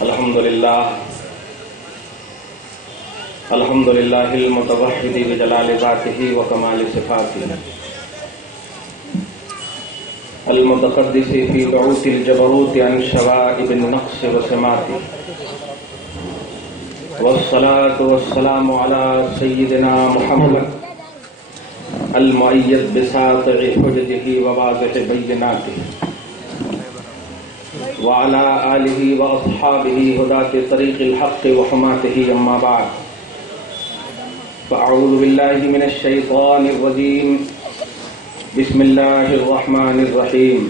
الحمد للہ المتوحد بجلال ذاتہ وکمال صفاتہ المتقدس فی بعوث الجبروت عن شوائب النقص وسماتہ والصلاة والسلام على سیدنا محمد المؤید بساطع حجته وواضح بیناته وعلى آله وأصحابه هداة طريق الحق وحماته أما بعد فأعوذ بالله من الشيطان الرجيم بسم الله الرحمن الرحيم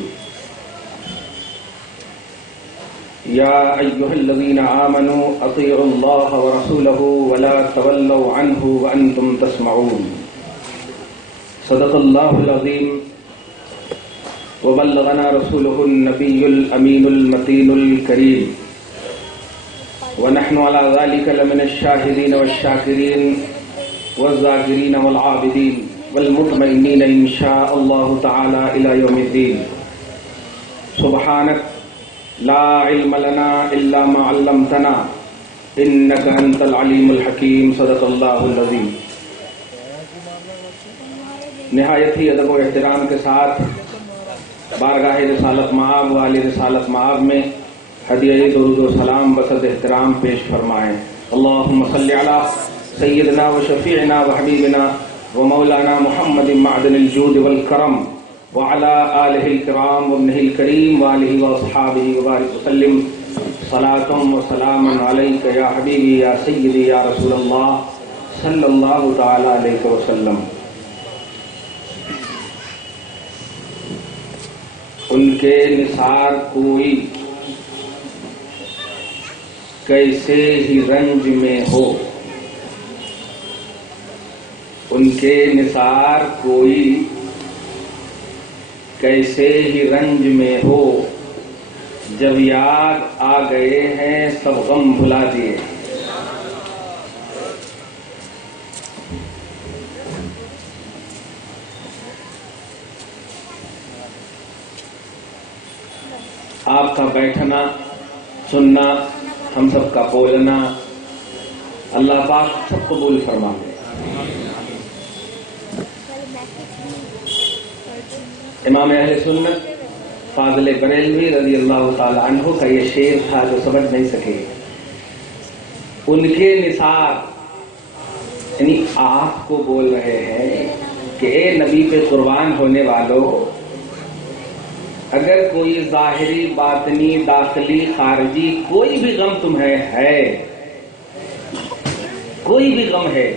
يا أيها الذين آمنوا أطيعوا الله ورسوله ولا تولوا عنه وأنتم تسمعون صدق الله العظيم وبلغنا رسوله النبي الأمين المتين الكريم ونحن على ذلك لمن الشاهدين والشاكرين والذاكرين والعابدين والمطمئنين إن شاء الله تعالى إلى يوم الدين سبحانك لا علم لنا إلا ما علمتنا إنك أنت العليم الحكيم صدق الله العظيم. نہایت ہی ادب و احترام کے ساتھ بارگاہ رسالت مآب والی رسالت مآب میں ہدیہ درود و سلام بصد احترام پیش فرمائیں. اللہم صلی علی سیدنا و شفیعنا و حبیبنا و مولانا محمد معدن الجود والکرم وعلی آلہ الکرام وابنہ الکریم وآلہ واصحابہ وبارک وسلم صلاۃ و سلام علیک یا حبیبی یا سیدی یا رسول اللہ صلی اللہ تعالی علیہ وسلم. ان کے نثار کوئی کیسے ہی رنج میں ہو، ان کے نثار کوئی کیسے ہی رنج میں ہو، جب یاد آ گئے ہیں سب غم بھلا دیے. آپ کا بیٹھنا سننا ہم سب کا بولنا اللہ پاک سب قبول فرما دے. امام اہل سنت فاضل بریلوی رضی اللہ تعالی عنہ کا یہ شعر تھا جو سمجھ نہیں سکے. ان کے نثار یعنی آپ کو بول رہے ہیں کہ اے نبی پہ قربان ہونے والوں، اگر کوئی ظاہری باطنی داخلی خارجی کوئی بھی غم تمہیں ہے، کوئی بھی غم ہے،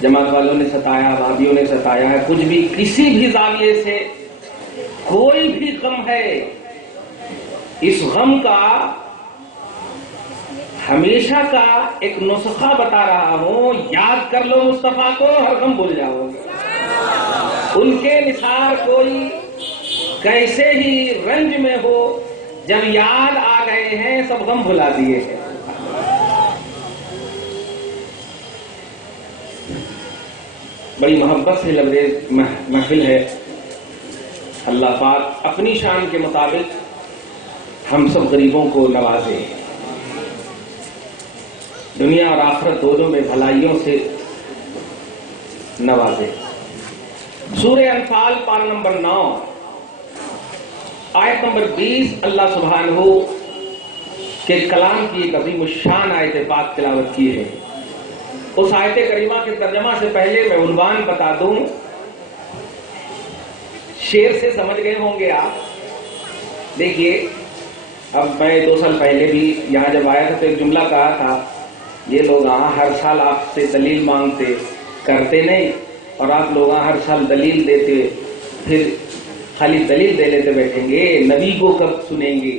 جماعت والوں نے ستایا، بھابھیوں نے ستایا ہے، کچھ بھی کسی بھی زاویے سے کوئی بھی غم ہے، اس غم کا ہمیشہ کا ایک نسخہ بتا رہا ہوں، یاد کر لو مصطفیٰ کو، ہر غم بھول جاؤ گے. ان کے نثار کوئی کیسے ہی رنج میں ہو، جب یاد آ گئے ہیں سب غم بھلا دیے ہیں. بڑی محبت سے لبریز محفل ہے. اللہ پاک اپنی شان کے مطابق ہم سب غریبوں کو نوازے، دنیا اور آخرت دونوں میں بھلائیوں سے نوازے. سورہ انفال پارہ نمبر 9 آیت نمبر 20 اللہ سبحانہ کے کلام کی ایک عظیم الشان آیت پاک تلاوت کی ہے. اس آیت کریمہ کے ترجمہ سے پہلے میں عنوان بتا دوں. شعر سے سمجھ گئے ہوں گے آپ. دیکھیے، اب میں 2 سال پہلے بھی یہاں جب آیا تھا تو ایک جملہ کہا تھا، یہ لوگ ہر سال آپ سے دلیل مانگتے، کرتے نہیں، اور آپ لوگ ہر سال دلیل دیتے، پھر خالی دلیل دے لیتے بیٹھیں گے، نبی کو کب سنیں گے.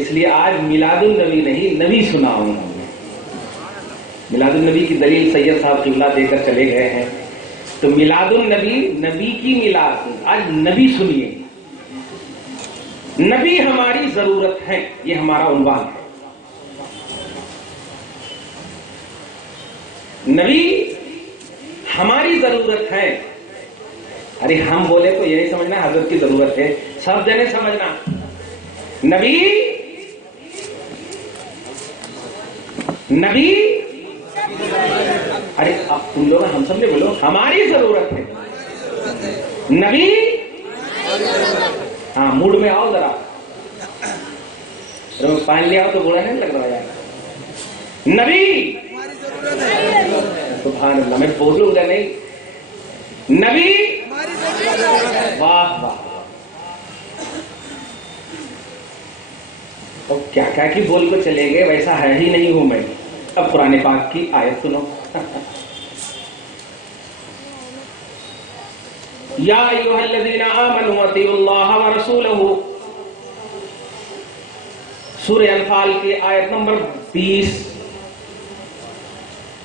اس لیے آج میلاد النبی نہیں، نبی سناؤں گا. میلاد النبی کی دلیل سید صاحب قبلہ دے کر چلے گئے ہیں، تو میلاد النبی نبی کی میلاد، آج نبی سنیے. نبی ہماری ضرورت ہے، یہ ہمارا عنوان ہے. نبی ہماری ضرورت ہے. ارے ہم بولے تو یہ نہیں سمجھنا حضرت کی ضرورت ہے، سب جنے سمجھنا نبی نبی، ارے اب تم لوگ ہم سب نے بولو ہماری ضرورت ہے نبی. ہاں موڈ میں آؤ ذرا، پانی لے آؤ تو برا نہیں لگ رہا یار. نبی سبحان اللہ، میں بولوں گا نہیں نبی. واہ واہ، اور کیا کیا کہ بول کو چلے گئے، ویسا ہے ہی نہیں ہوں میں. اب قرآن پاک کی آیت سنو. یا ایھا الذین آمنوا اطیعوا اللہ ورسولہ، سورہ انفال کی آیت نمبر 20.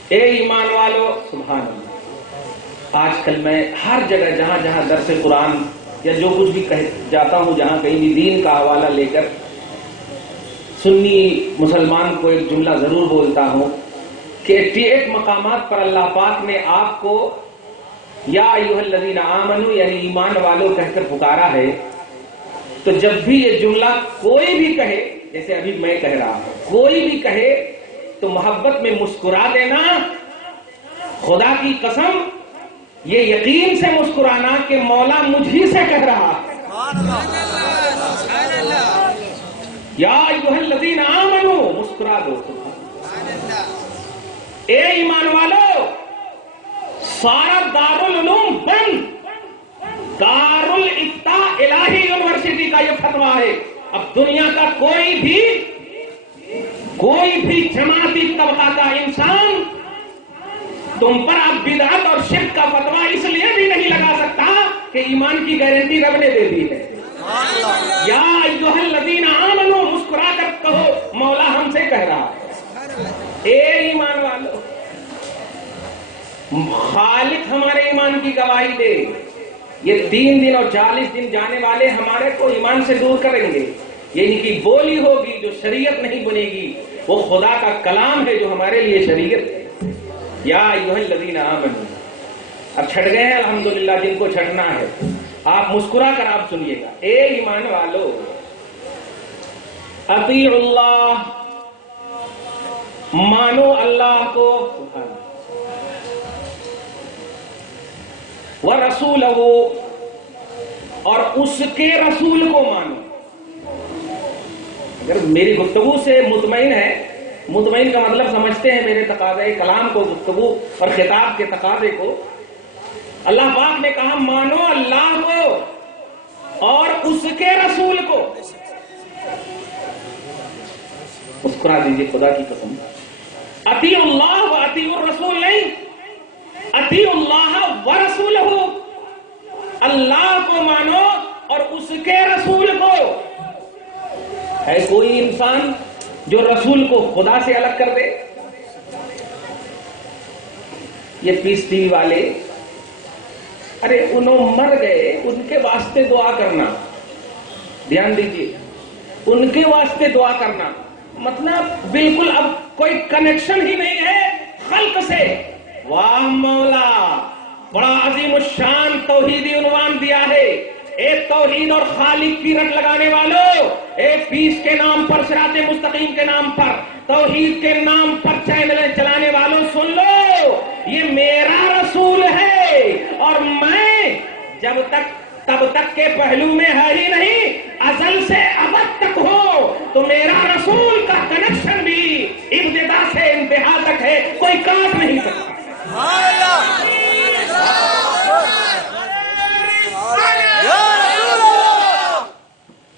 اے ایمان والو، سبحان اللہ. آج کل میں ہر جگہ جہاں جہاں درس قرآن یا جو کچھ بھی جاتا ہوں، جہاں کہیں بھی دین کا حوالہ لے کر سنی مسلمان کو ایک جملہ ضرور بولتا ہوں کہ 88 مقامات پر اللہ پاک نے آپ کو یا ایھا الذین آمنوا یعنی ایمان والو کہہ کر پکارا ہے. تو جب بھی یہ جملہ کوئی بھی کہے، جیسے ابھی میں کہہ رہا ہوں، کوئی بھی کہے تو محبت میں مسکرا دینا. خدا کی قسم یہ یقین سے مسکرانا کہ مولا مجھ ہی سے کہہ رہا ہے. یا ایھا الذین آمنوا، مسکرا دو. اے ایمان والو، سارا دارالعلوم بند، دارالفتاح الہی یونیورسٹی کا یہ فتویٰ ہے. اب دنیا کا کوئی بھی جماعتی طبقہ کا انسان تم پر اب بدعت اور شرک کا فتویٰ اس لیے بھی نہیں لگا سکتا کہ ایمان کی گارنٹی رب نے دے دی ہے. یا ایھا الذین آمنوا، مسکرا کر کہو مولا ہم سے کہہ رہا ہے. اے ایمان والو، خالق ہمارے ایمان کی گواہی دے. یہ 3 دن اور 40 دن جانے والے ہمارے کو ایمان سے دور کریں گے. یہ ان کی بولی ہوگی جو شریعت نہیں بنے گی، وہ خدا کا کلام ہے جو ہمارے لیے شریعت ہے. یا ایھا الذین آمنوا. اب چھٹ گئے ہیں الحمدللہ جن کو چھٹنا ہے. آپ مسکرا کر آپ سنیے گا. اے ایمان والو، اطیعوا اللہ، مانو اللہ کو، ورسولہ، اور اس کے رسول کو مانو. اگر میری گفتگو سے مطمئن ہے، مطمئن کا مطلب سمجھتے ہیں میرے تقاضے کلام کو، گفتگو اور خطاب کے تقاضے کو. اللہ پاک نے کہا مانو اللہ کو اور اس کے رسول کو. مسکرا دیجیے خدا کی قسم. اطیعوا اللہ و اطیعوا الرسول نہیں، اطیعوا اللہ و رسولہ. اللہ کو مانو اور اس کے رسول کو. ہے کوئی انسان جو رسول کو خدا سے الگ کر دے؟ یہ پیس ٹی وی والے، ارے انہوں مر گئے، ان کے واسطے دعا کرنا. دھیان دیجیے، ان کے واسطے دعا کرنا مطلب بالکل اب کوئی کنیکشن ہی نہیں ہے خلق سے. واہ مولا، بڑا عظیم الشان توحیدی عنوان دیا ہے. ایک توحید اور خالق کی رٹ لگانے والوں، ایک پیس کے نام پر، صراط مستقیم کے نام پر، توحید کے نام پر چینلیں چلانے والوں، سن لو، یہ میرا رسول ہے اور میں تب تک کے پہلو میں ہے ہی نہیں، ازل سے ابد تک ہو. تو میرا رسول کا کنیکشن بھی ابتدا سے انتہا تک ہے، کوئی کاٹ نہیں سکتا.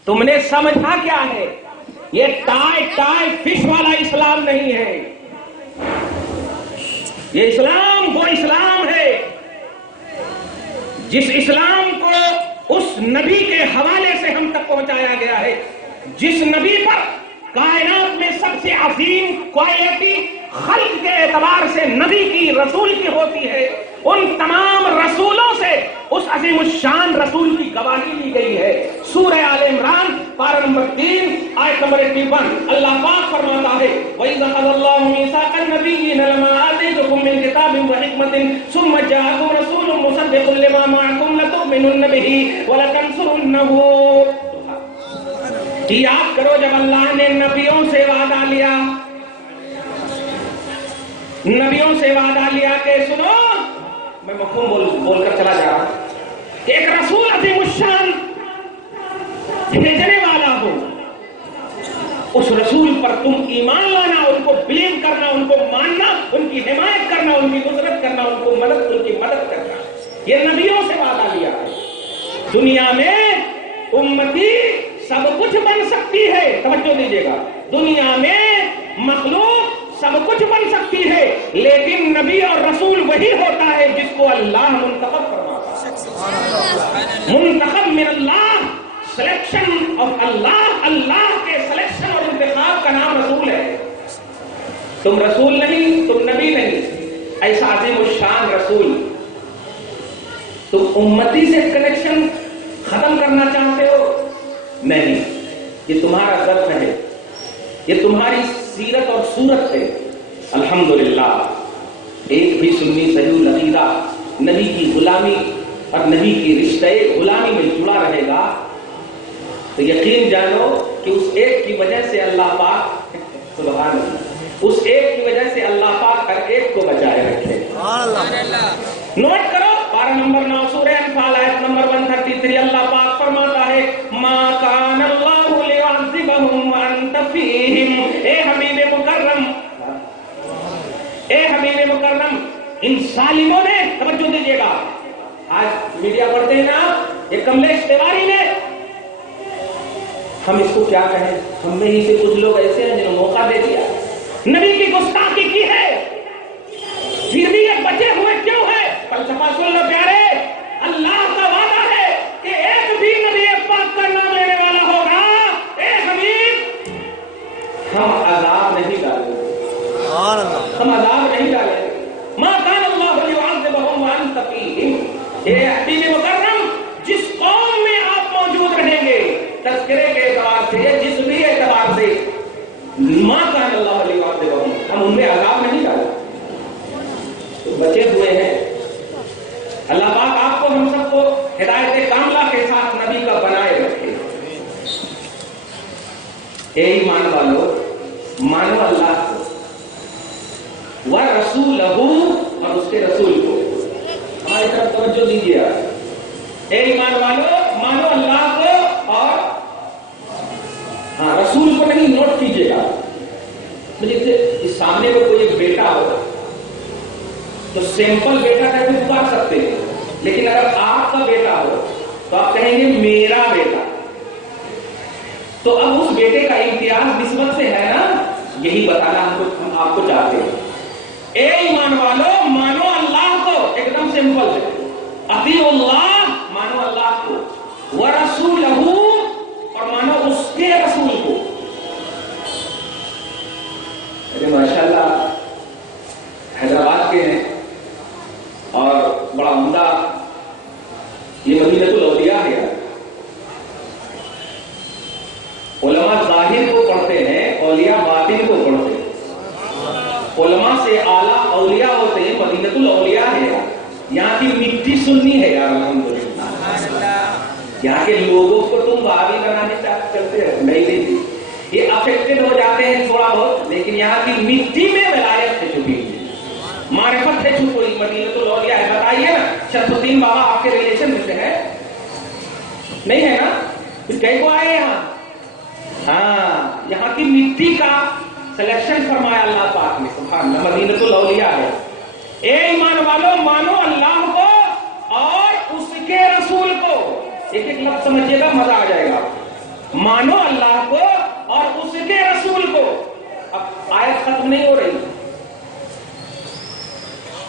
تم نے سمجھا کیا ہے؟ یہ ٹائے فش والا اسلام نہیں ہے. یہ اسلام وہ اسلام ہے جس اسلام کو اس نبی کے حوالے سے ہم تک پہنچایا گیا ہے، جس نبی پر کائنات میں سب سے عظیم کوالٹی خلق کے اعتبار سے نبی کی، رسول کی ہوتی ہے. ان تمام رسولوں سے اس عظیم الشان رسول کی گواہی لی گئی ہے. سورہ آل عمران پارہ نمبر 3 آیت نمبر 51 اللہ پاک فرماتا ہے وَإِذَا أَخَذَ اللَّهُ مِيثَاقَ النَّبِيِّينَ لَمَا آتَيْتُكُم مِّن كِتَابٍ وَحِكْمَةٍ ثُمَّ جَاءَكُمْ رَسُولٌ مُّصَدِّقٌ لِّمَا مَعَكُمْ لَتُؤْمِنُنَّ بِهِ وَلَتَنصُرُنَّهُ۔ یاد کرو جب اللہ نے نبیوں سے وعدہ لیا، نبیوں سے وعدہ لیا کہ سنو، میں مفہوم بول کر چلا جا رہا ہوں کہ ایک رسول عظیم الشان بھیجنے والا ہو، اس رسول پر تم ایمان لانا، ان کو بلیو کرنا، ان کو ماننا، ان کی حمایت کرنا، ان کی نصرت کرنا، ان کی مدد کرنا، یہ نبیوں سے وعدہ لیا ہے۔ دنیا میں امتی سب کچھ بن سکتی ہے، توجہ دیجیے گا، دنیا میں مخلوق سب کچھ بن سکتی ہے، لیکن نبی اور رسول وہی ہوتا ہے جس کو اللہ منتخب فرماتا ہے۔ منتخب من اللہ، سلیکشن آف اللہ، اللہ کے سلیکشن اور انتخاب کا نام رسول ہے۔ تم رسول نہیں، تم نبی نہیں، ایسا عظیم الشان رسول، تم امتی سے کنیکشن ختم کرنا چاہتے ہو؟ نہیں، یہ تمہارا ضرف ہے، یہ تمہاری سیرت اور صورت ہے۔ الحمدللہ ایک بھی سنی صحیح العقیدہ نبی کی غلامی اور نبی کی رشتے غلامی میں جڑا رہے گا تو یقین جانو کہ اس ایک کی وجہ سے اللہ پاک سبحان اللہ، اس ایک کی وجہ سے اللہ پاک ہر ایک کو بچائے رکھے۔ نوٹ کرو پارہ نمبر 9 سورہ انفال آیت نمبر 133 اللہ پاک فرماتا ہے ما کان اللہ لیعذبہم وانت فیہم۔ اے حبیب مکرم، اے حبیب مکرم، ان ظالموں نے، توجہ دیجیے گا، آج میڈیا پڑھتے ہیں نا یہ کملیش تیواری نے، ہم اس کو کیا کہیں، ہم میں ہی سے کچھ لوگ ایسے ہیں جنہوں نے موقع دے دیا، نبی کی گستاخی کی ہے، پھر بھی یہ بچے ہوئے کیوں ہے؟ فلسفہ سن لو پیارے، اللہ کا وعدہ ہے کہ ایک بھی نبی پاک کا نام لینے والا ہوگا، اے حبیب ہم عذاب نہیں ڈالیں گے، ہم عذاب نہیں ڈالیں گے۔ ما کان اللہ لیعذبہم وانت فیہم۔ اے حبیب مکرم، جس قوم میں آپ موجود رہیں گے، تذکرے کے اعتبار سے، جس بھی اعتبار سے، ما کان اللہ لیعذبہم، ہم ان میں عذاب نہیں ڈالیں، بچے ہوئے ہیں۔ اللہ پاک آپ کو ہم سب کو ہدایت کاملہ کے ساتھ نبی کا بنائے رکھے۔ اے ایمان والو، مانو اللہ کو، وَرَسُولَهُ، اور اس کے رسول کو۔ ہماری طرف توجہ دیجیے آپ، اے ایمان والو مانو اللہ کو اور رسول کو نہیں، نوٹ کیجیے گا، مجھے اس سامنے میں کوئی ایک بیٹا ہو تو سیمپل بیٹا کہہ کے پکار سکتے ہیں، لیکن اگر آپ کا بیٹا ہو تو آپ کہیں گے میرا بیٹا، تو اب اس بیٹے کا امتیاز نسبت سے ہے نا، یہی بتانا ہم آپ کو چاہتے ہیں۔ اے ایمان والو مانو اللہ کو، ایک دم سمپل ہے، اطیعوا اللہ، مانو اللہ کو، ورسولہ، اور مانو اس کے رسول کو۔ ماشاءاللہ حیدرآباد کے ہیں اور بڑا عمدہ یہ مدینۃ الاولیاء ہے، علماء ظاہر کو پڑھتے ہیں، اولیاء باطن کو پڑھتے ہیں، علماء سے اعلیٰ اولیاء ہوتے ہیں، مدینۃ الاولیاء ہے، یہاں کی مٹی سنی ہے یار، الحمدللہ، یہاں کے لوگوں کو تم بابی بنانے چلتے ہو، نہیں، یہ افیکٹڈ ہو جاتے ہیں تھوڑا بہت، لیکن یہاں کی مٹی میں ولایت ہے چھپی ہوئی، معرفت ہے چھپی ہوئی، مدینۃ الاولیاء ہے۔ بتائیے نا شمس الدین بابا آپ کے ریلیشن میں سے ہے؟ نہیں ہے نا؟ پھر کئی کو آئے یہاں؟ ہاں، یہاں کی مٹی کا سلیکشن فرمایا اللہ پاک نے، سبحان اللہ، مدینۃ الاولیاء ہے۔ اے ایمان والو مانو اللہ کو اور اس کے رسول کو، ایک ایک لفظ سمجھیے گا، مزہ آ جائے گا، مانو اللہ کو اور اس کے رسول کو۔ اب آیت ختم نہیں ہو رہی،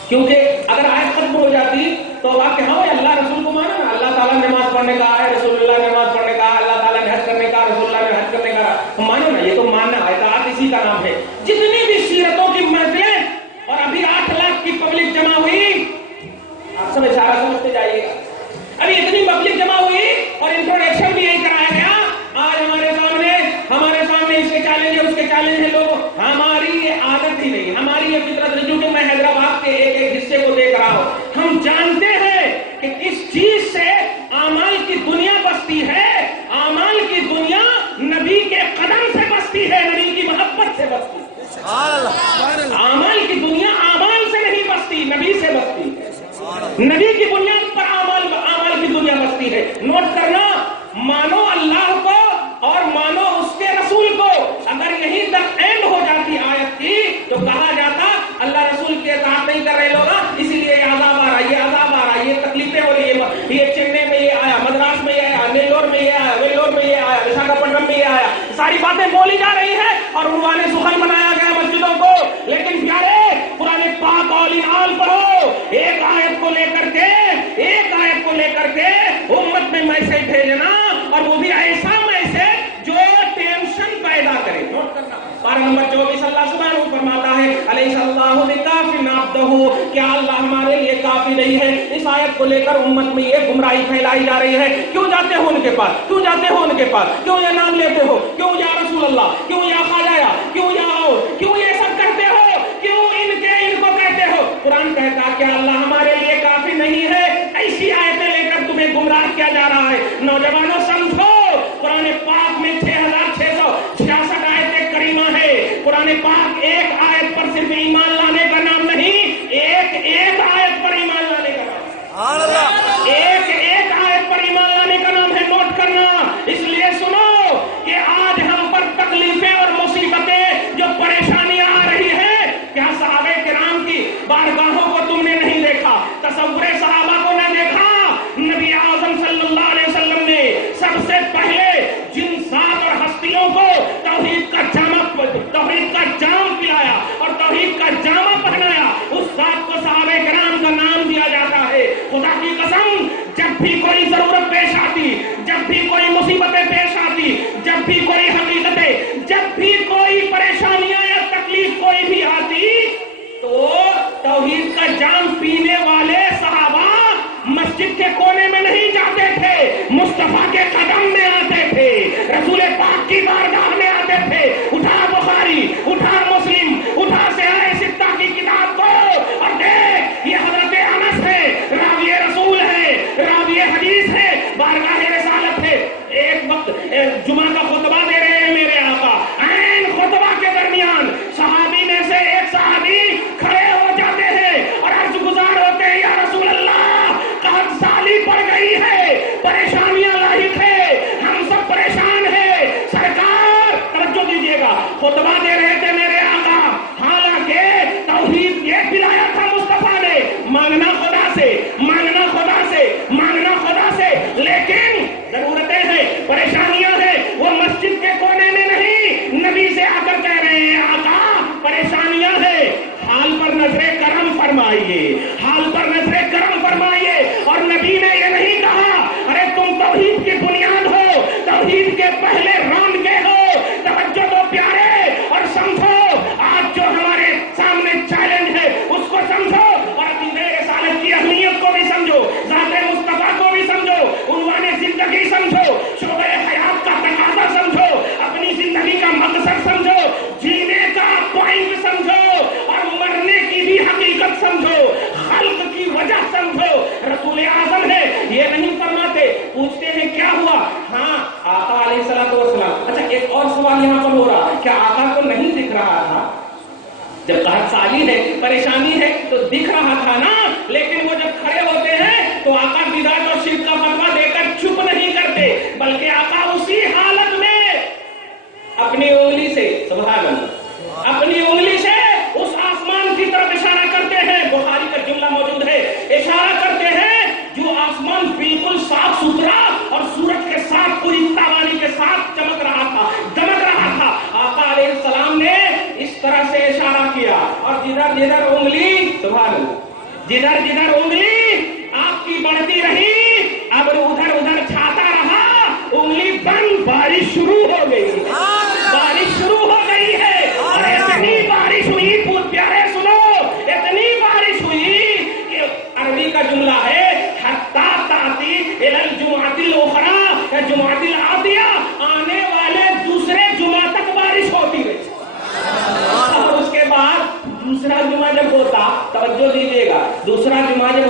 کیونکہ اگر آیت ختم ہو جاتی تو آپ کہاں ہوئے اللہ رسول کو مانا نا، اللہ تعالیٰ نے نماز پڑھنے کا ہے، رسول اللہ نے نماز پڑھنے کا، اللہ تعالیٰ نے حج کرنے کا، رسول اللہ نے حج کرنے کا، تو مانو نا، یہ تو ماننا ہے، اطاعت اسی کا نام ہے۔ جتنی بھی سیرتوں کی محفلیں اور ابھی 8 لاکھ کی پبلک جمع ہوئی، آپ سب اشارہ سمجھتے جائیے گا، ابھی اتنی پبلک جمع ہوئی اور انٹروڈکشن بھی یہی کرایا گیا، آج ہمارے بستی ہے, اعمال کی دنیا نبی کے قدم سے بستی ہے, نبی کی محبت سے بستی ہے. اعمال کی دنیا اعمال سے نہیں بستی, نبی سے بستی ہے. نبی کی بنیاد پر اعمال کی دنیا بستی ہے. نوٹ کرنا, مانو اللہ کو اور مانو اس کے رسول کو. اگر یہی تک اینڈ ہو جاتی آیت کی تو کہا جاتا اللہ رسول کی اطاعت نہیں کر رہے لوگ, اسی لیے یہ عذاب آ رہا, یہ عذاب آ رہا, یہ تکلیفیں ہو رہی ہے, یہ چنئی میں یہ آیا, مدراس میں یہ آیا, نیلور میں یہ آیا, ویلور میں یہ آیا, وشاکھاپٹنم میں یہ آیا. ساری باتیں بولی جا رہی ہیں اور عنوان سخن بنایا گیا مسجدوں کو. لیکن پیارے قرآن پاک اور انعال پڑھو, ایک آیت کو لے کر کے امت میں میسج بھیجنا, اور وہ بھی ایسا میسج جو ٹینشن پیدا کرے. نوٹ کرنا, پارہ نمبر 24 اللہ سبحانہ فرماتا ہے الیس اللہ بکاف عبدہ, کیا اللہ ہمارے لیے کافی نہیں ہے. اس آیت کو لے کر امت میں یہ گمراہی پھیلائی جا رہی ہے. کیوں جاتے ہو ان کے پاس, کیوں جاتے ہو ان کے پاس, کیوں یہ نام لیتے ہو, کیوں یا رسول اللہ, کیوں یا خواجہ, کیوں یا اور, کیوں یہ سب کرتے ہو, کیوں ان کو کہتے ہو. قرآن کہتا کیا اللہ ہمارے لیے کافی نہیں ہے. ایسی آیتیں لے کر تمہیں گمراہ کیا جا رہا ہے. نوجوانوں سمجھو, قرآن پاک میں 6666 آیتیں کریمہ ہے. قرآن پاک ایک آیت پر صرف ایمان لانے کا نام نہیں, ایک آیت پر ایمان لانے کا نام, ایک آیت پر ایمان لانے کا نام ہے. نوٹ کرنا, اس لیے سنو کہ آج ہم پر تکلیفیں اور مصیبتیں جو پریشانیاں آ رہی ہیں, کیا صحابہ کرام کی بارگاہوں کو تم نے نہیں دیکھا, تصور صحابہ کو نہ دیکھا. نبی اعظم صلی اللہ علیہ وسلم نے سب سے پہلے جن ذات اور ہستیوں کو توحید کا جام پلایا اور توحید کا جامہ پہنایا, اس ذات کو صحابہ کرام کا نام دیا جاتا ہے. خدا کی قسم, جب بھی کوئی ضرورت پیش آتی, جب بھی کوئی مصیبتیں پیش آتی, جب بھی کوئی حقیقتیں, جب بھی کوئی پریشانیاں یا تکلیف کوئی بھی آتی, تو توحید کا جام پینے والے صحابہ مسجد کے کونے میں نہیں جاتے تھے, مصطفیٰ کے قدم میں آتے تھے, رسول پاک کی بارگاہ میں آتے تھے. اٹھا بخاری, اٹھا مسلم, اٹھا سیاہ ستہ کی کتاب کو اور دیکھ, یہ حضرت انس ہے, راوی رسول ہے, راوی حدیث ہے, بارگاہ رسالت ہے. ایک وقت جمعہ کا خطبہ دے رہے ہیں میرے آقا, عین خطبہ کے درمیان صحابی میں سے ایک صحابی کھڑے ہو جاتے ہیں اور عرض گزار ہوتے ہیں, یا رسول اللہ, قحط سالی پڑ گئی ہے, پریشانیاں لاحق ہے, ہم سب پریشان ہیں, سرکار توجہ دیجیے گا. خطبہ دے رہے تھے میرے آقا, حالانکہ توحید یہ پلایا تھا مصطفیٰ نے, مانگنا خدا سے, مانگنا خدا سے, مانگنا خدا سے. لیکن ضرورتیں ہیں, پریشانیاں ہیں, وہ مسجد کے کونے میں نہیں, نبی سے آ کر کہہ رہے ہیں آقا پریشانیاں ہیں, حال پر نظر کرم فرمائیے, حال پر نظر کرم فرمائیے. اور نبی نے یہ نہیں کہا ارے تم توحید کی بنیاد ہو, توحید کے پہلے ران کے ہو. توجہ دو پیارے اور سمجھو, آج جو ہمارے سامنے چیلنج ہے اس کو سمجھو, اور عقیدہ رسالت کی اہمیت کو بھی سمجھو, ذات مصطفیٰ کو بھی سمجھو, عنوان زندگی سمجھو, شعبہ حیات کا تقاضا سمجھو, اپنی زندگی کا مقصد سمجھو, جینے کا پوائنٹ سمجھو, اور مرنے کی بھی حقیقت سمجھو, خلق کی وجہ سمجھو. رسول اعظم ہے, یہ نہیں فرماتے, پوچھتے ہیں کیا ہوا, ہاں آقا علیہ الصلوۃ والسلام. اچھا ایک اور سوال یہاں پر ہو رہا, کیا آقا کو نہیں دکھ رہا تھا؟ جب قحط سالی ہے, پریشانی ہے تو دکھ رہا تھا نا, لیکن وہ جب کھڑے ہوتے ہیں تو آقا بدعت اور شرک کا فتویٰ دے کر چپ نہیں کرتے, بلکہ آقا اسی حالت میں اپنی انگلی سے, سبحان اللہ, اپنی انگلی سے اس آسمان کی طرف اشارہ کرتے ہیں. بخاری کا جملہ موجود ہے, اشارہ کرتے ہیں جو آسمان بالکل صاف ستھرا اور سورج کے ساتھ پوری تابانی کے ساتھ چمک رہا تھا, دمک رہا تھا. آقا علیہ السلام نے اس طرح سے اشارہ کیا, اور جدھر جدھر انگلی, سبحان اللہ, جدھر جدھر انگلی آپ کی بڑھتی رہی, اب ادھر ادھر چھاتا رہا, انگلی بند, بارش شروع ہو گئی, بارش شروع ہو گئی ہے. اور اتنی بارش ہوئی, پوت پیارے سنو, اتنی بارش ہوئی کہ عربی کا جملہ ہے حتی تاتی الی الجمعۃ الاخری, جمعۃ العادیہ, آنے والے دوسرے جمعہ تک بارش ہوتی رہی. اور اس کے بعد دوسرا جمعہ جب ہوتا, توجہ دیجیے گا, دوسرا جمعہ جب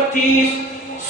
25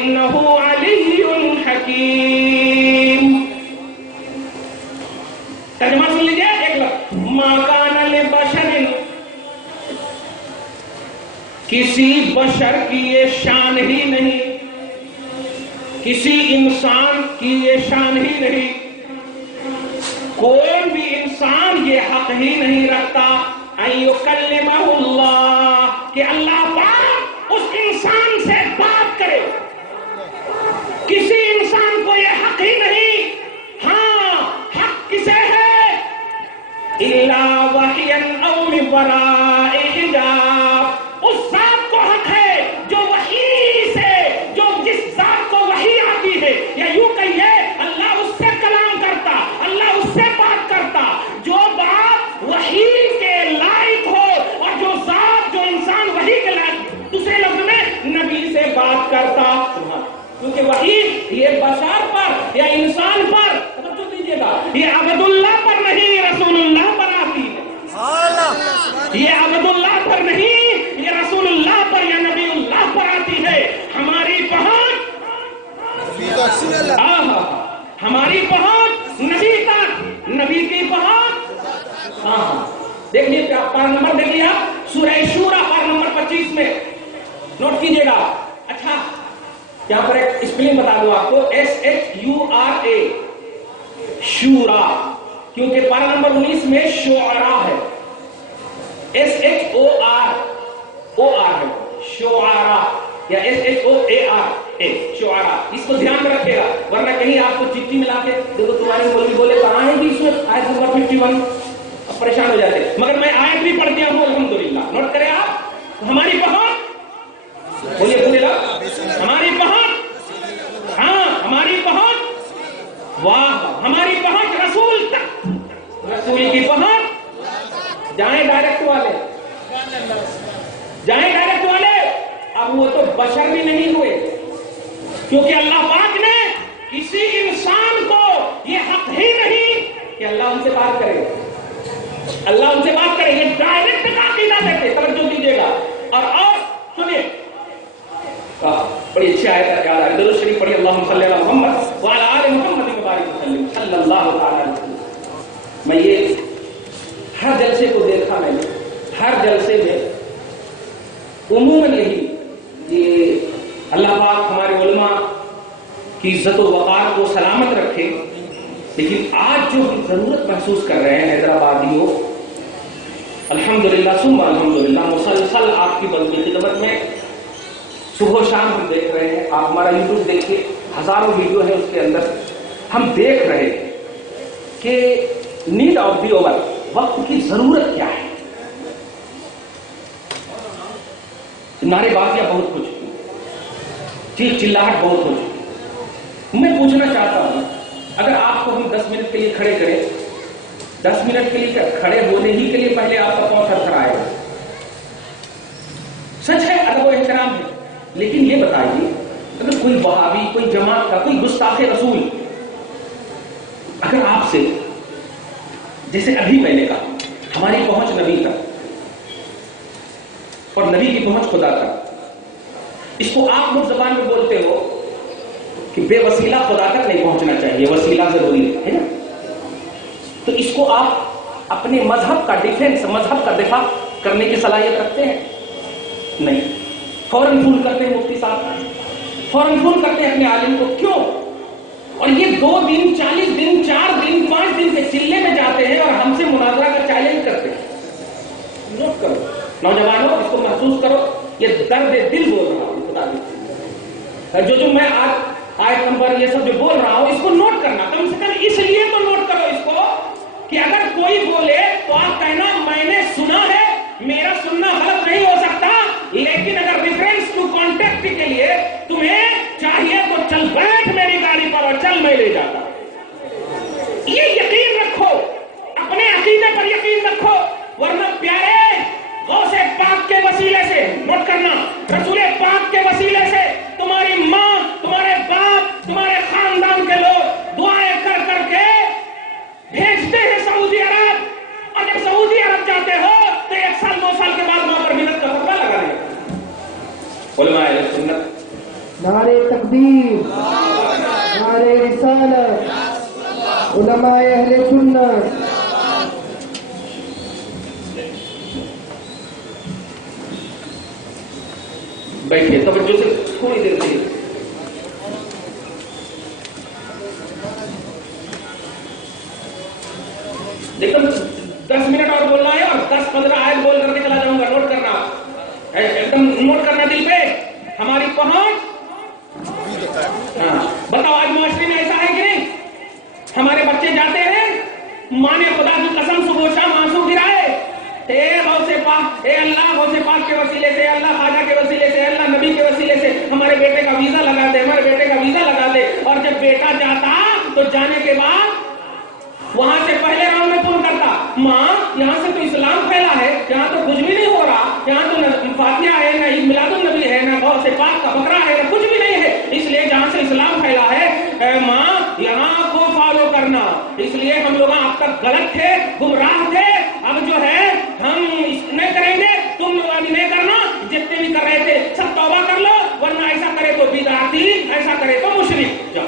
إنه علي حكيم. ترجمہ سن لیجیے ایک لفظ، ما کان لبشر، کسی بشر کی یہ شان ہی نہیں، کسی انسان کی یہ شان ہی نہیں، کوئی بھی انسان یہ حق ہی نہیں رکھتا ان یکلمہ اللہ، کہ اللہ پاک اس انسان سے بات کرے. کسی انسان کو یہ حق ہی نہیں. ہاں، حق کسے ہے؟ الا وحیا او من وراء حجاب، اس ذات کو حق ہے جو وحی سے، جو جس ذات کو وحی آتی ہے، یا یوں کہیے اللہ اس سے کلام کرتا، اللہ اس سے بات کرتا، جو بات وحی کے لائق ہو، اور جو ذات، جو انسان وحی کے لائق، دوسرے لفظ میں نبی سے بات کرتا. کیونکہ وحی یہ بشر پر یا انسان پر، توجہ دیجیے گا، یہ عبد اللہ پر نہیں، رسول اللہ پر آتی ہے. یہ عبد اللہ پر نہیں، یہ رسول اللہ پر یا نبی اللہ پر آتی ہے. ہماری پہنچ، ہماری پہنچ نبی تک، نبی کی پہنچ. دیکھیے پارہ نمبر دیکھیے آپ، سورہ شورى پارہ نمبر 25 میں نوٹ کیجیے گا. اچھا یہاں پر ایک اسپیلنگ بتا دوں آپ کو، SHURA، شورا، کیونکہ پارہ نمبر 19 میں شعراء ہے، SHORA ہے، شعراء یا SHOARA، شعراء. اس کو دھیان میں رکھے گا، ورنہ کہیں آپ کو چٹھی ملا کے دیکھو تمہارے مولوی بولے کہاں ہے بھی اس میں آیت نمبر 51، اب پریشان ہو جاتے. مگر میں آیت بھی پڑھ دیا ہوں الحمدللہ. نوٹ کریں آپ، ہماری پہنچ، بولیے بولیے ہماری پہنچ، ہاں ہماری پہنچ، واہ ہماری پہنچ رسول تک، رسول کی پہنچ. جائیں ڈائریکٹ والے، جائیں ڈائریکٹ والے. اب وہ تو بشر بھی نہیں ہوئے، کیونکہ اللہ پاک نے کسی انسان کو یہ حق ہی نہیں کہ اللہ ان سے بات کرے، اللہ ان سے بات کرے. یہ ڈائریکٹ کا عقیدہ دیتے، توجہ دیجیے گا. اور سنیے، بڑی اچھی آیت ہے، یاد آ رہی، درود شریف پڑھی، اللہم صلی علی محمد وعلی آل محمد وبارک وسلم صلی اللہ تعالی علیہ وسلم. میں یہ ہر جلسے کو دیکھا، میں نے ہر جلسے میں عموماً یہی کہ اللہ پاک ہمارے علماء کی عزت و وقار کو سلامت رکھے. لیکن آج جو ہم ضرورت محسوس کر رہے ہیں حیدرآبادیوں، الحمدللہ ثم الحمدللہ، مسلسل آپ کی بندی خدمت میں صبح و شام ہم دیکھ رہے ہیں. آپ ہمارا یوٹیوب دیکھیے، ہزاروں ویڈیو ہے اس کے اندر. ہم دیکھ رہے ہیں کہ نیڈ آف دی اوور، وقت کی ضرورت کیا ہے. نعرے بازیاں بہت ہو چکی، چیخ چلاہٹ بہت ہو چکی. میں پوچھنا چاہتا ہوں، اگر آپ کو ہم 10 منٹ کے لیے کھڑے کریں، 10 منٹ کے لیے کھڑے ہونے ہی کے لیے پہلے آپ کا پاؤں تھر تھر آئے گا. سچ ہے، ادب و احترام ہے. لیکن یہ بتائیے، اگر کوئی وہابی، کوئی جماعت کا، کوئی گستاخ رسول اگر آپ سے، جیسے ابھی میں نے کہا ہماری پہنچ نبی تک اور نبی کی پہنچ خدا تک، اس کو آپ لوگ زبان میں بولتے ہو کہ بے وسیلہ خدا تک نہیں پہنچنا چاہیے، وسیلہ ضروری ہے نا. تو اس کو آپ اپنے مذہب کا ڈیفینس، مذہب کا دفاع کرنے کی صلاحیت رکھتے ہیں؟ نہیں. فوراً فون کرتے ہیں مفتی صاحب، فوراً فون کرتے ہیں اپنے عالم کو. کیوں؟ اور یہ 2 دن 40 دن 4 دن 5 دن سے چلے میں جاتے ہیں اور ہم سے مناظرہ کا چیلنج کرتے ہیں. نوٹ کرو نوجوانوں، اس کو محسوس کرو، یہ درد دل بول رہا ہوں خدا بھی. جو میں آیت نمبر یہ سب جو بول رہا ہوں، اس کو نوٹ کرنا، کم سے کم اس لیے تو نوٹ کرو اس کو کہ اگر کوئی بولے تو آپ کہنا میں نے سنا ہے، میرا سننا غلط نہیں ہو سکتا، لیکن اگر ریفرنس ٹو کانٹیکٹ کے لیے تمہیں چاہیے تو چل بیٹھ میری گاڑی پر اور چل میں لے جاتا. یہ یقین رکھو، اپنے عقیدے پر یقین رکھو، ورنہ پیارے غوث پاک کے وسیلے سے، نوٹ کرنا، رسول پاک کے وسیلے سے تمہاری ماں، تمہارے باپ، تمہارے خاندان کے لوگ دعائیں کر کر کے بھیجتے ہیں سعودی عرب. اور جب سعودی عرب جاتے ہو تو 1 سال 2 سال کے بعد وہاں پر ملت کا فتویٰ لگا دیں. علماء اہل سنت تکبیر، نعرہ رسالت، علماء اہل سنت. بیٹھیے توجہ سے تھوڑی دیر رہیے. ایک دم 10 منٹ اور بولنا ہے اور 10-15 آیت بول کر کے چلا جاؤں گا. نوٹ کرنا, ایک دم نوٹ کرنا دل پہ. ہماری پہنچ. ہاں بتاؤ آج معاشرے میں ایسا ہے کہ نہیں؟ ہمارے بچے جاتے ہیں, ماں نے خدا کی قسم صبح شام آنسو گرائے, اے غوث پاک, اے اللہ غوث پاک کے وسیلے سے, اللہ خواجہ کے وسیلے سے, اللہ نبی کے وسیلے سے ہمارے بیٹے کا ویزا لگا دے, ہمارے بیٹے کا ویزا لگا دے. اور جب بیٹا جاتا تو جانے کے بعد وہاں سے پہلے راؤنڈ میں فون کرتا, ماں یہاں سے تو اسلام پھیلا ہے, یہاں تو کچھ بھی نہیں ہو رہا, یہاں تو فاتحہ ہے, نہ عید میلاد النبی ہے, نہ غوث پاک کا بکرا ہے, نہ کچھ بھی نہیں ہے. اس لیے جہاں سے اسلام پھیلا ہے, اے ماں یہاں کو فالو کرنا. اس لیے ہم لوگ اب تک غلط تھے, گمراہ تھے, اب جو ہے ہم نہیں کریں گے, تم لوگ ابھی نہیں کرنا. جتنے بھی کر رہے تھے سب توبہ کر لو, ورنہ ایسا کرے تو بدعتی, ایسا کرے تو مشرک. جاؤ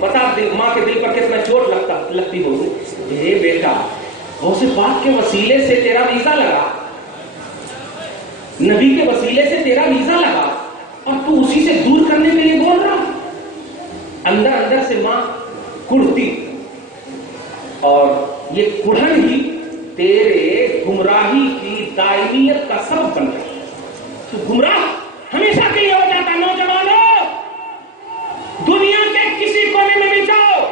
بتا, ماں کے دل پر کتنا چوٹ لگتی ہوگی. اے بیٹا غوث پاک کے وسیلے سے تیرا ویزا لگا, نبی کے وسیلے سے تیرا ویزا لگا, اور تو اسی سے دور کرنے کے لیے بول رہا. اندر اندر سے ماں کڑتی, اور یہ کڑھن ہی تیرے گمراہی کی دائمیت کا سبب بن گیا. تو گمراہ ہمیشہ کے لیے ہو جاتا. نوجوانوں, دنیا کے کسی کونے میں بھی جاؤ,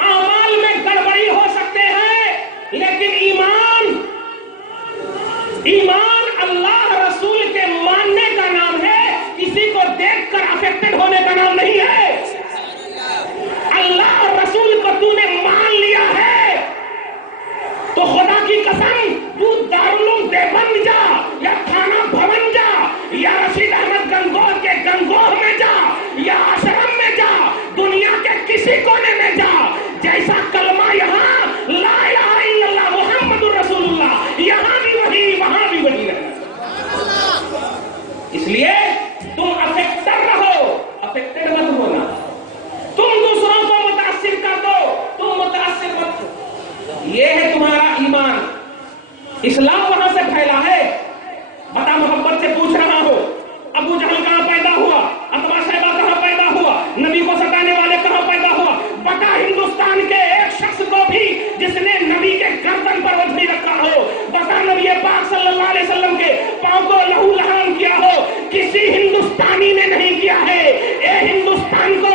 اعمال میں گڑبڑی ہو سکتے ہیں, لیکن ایمان اللہ رسول کے ماننے کا نام ہے, کسی کو دیکھ کر افیکٹڈ ہونے کا نام نہیں ہے. اللہ رسول کو تو نے مان لیا ہے تو خدا کی قسم تو دارالعلوم دیوبند جا, یا تھانہ بھون جا, یا رشید احمد گنگوہ کے گنگوہ میں جا, یا آشرم میں جا, دنیا کے کسی کونے میں جا, جیسا کلمہ یہاں لا الہ الا اللہ محمد الرسول اللہ, یہاں بھی وہی وہاں بھی وہی رہنا. اس لیے تم افیکٹڈ رہو, افیکٹڈ مت ہونا. تم دوسروں کو متاثر کر دو, تم متاثر مت ہو. یہ ہے تمہارا ایمان. اسلام وہاں سے پھیلا ہے. بتا, محبت سے پوچھ رہا ہو, ابو جہل کہاں پیدا ہوا, اتبا شیبہ کہاں پیدا ہوا, نبی کو ستانے والے کہاں پیدا ہوا. بتا ہندوستان کے ایک شخص کو بھی جس نے نبی کے گردن پر وجہ رکھا ہو. بتا نبی پاک صلی اللہ علیہ وسلم کے پاؤں کو لہو لہان کیا ہو. کسی ہندوستانی نے نہیں کیا ہے. اے ہندوستان کو,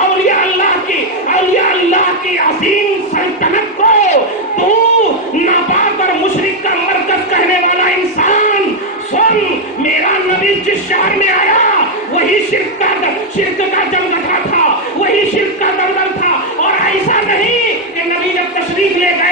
اولیاء اللہ کی عظیم سلطنت کو تو ناپاک اور مشرک کا مرکز کہنے والا انسان, سن, میرا نبی جس شہر میں آیا وہی شرک کا جمگٹھا تھا, وہی شرک کا دلدل تھا. اور ایسا نہیں کہ نبی جب تشریف لے گئے